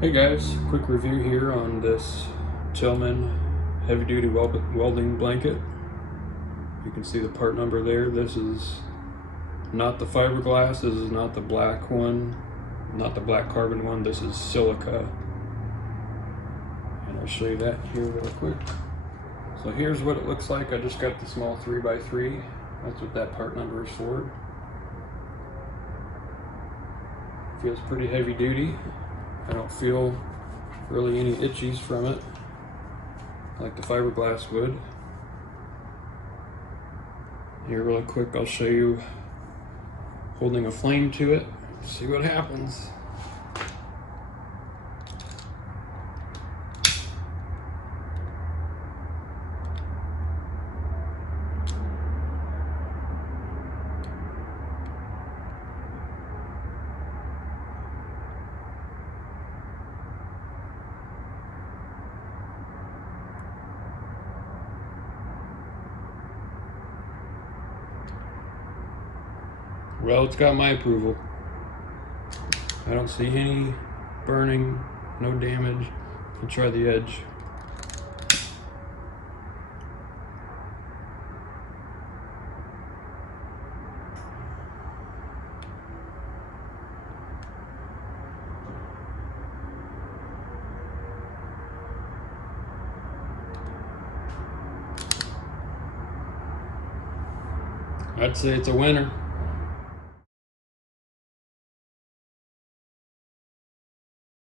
Hey guys, quick review here on this Tillman heavy duty welding blanket. You can see the part number there. This is not the fiberglass, this is not the black one, not the black carbon one, this is silica. And I'll show you that here real quick. So here's what it looks like. I just got the small 3x3. That's what that part number is for. Feels pretty heavy duty. I don't feel really any itchies from it like the fiberglass would. Here real quick, I'll show you holding a flame to it, see what happens. Well, it's got my approval. I don't see any burning, no damage. I'll try the edge. I'd say it's a winner.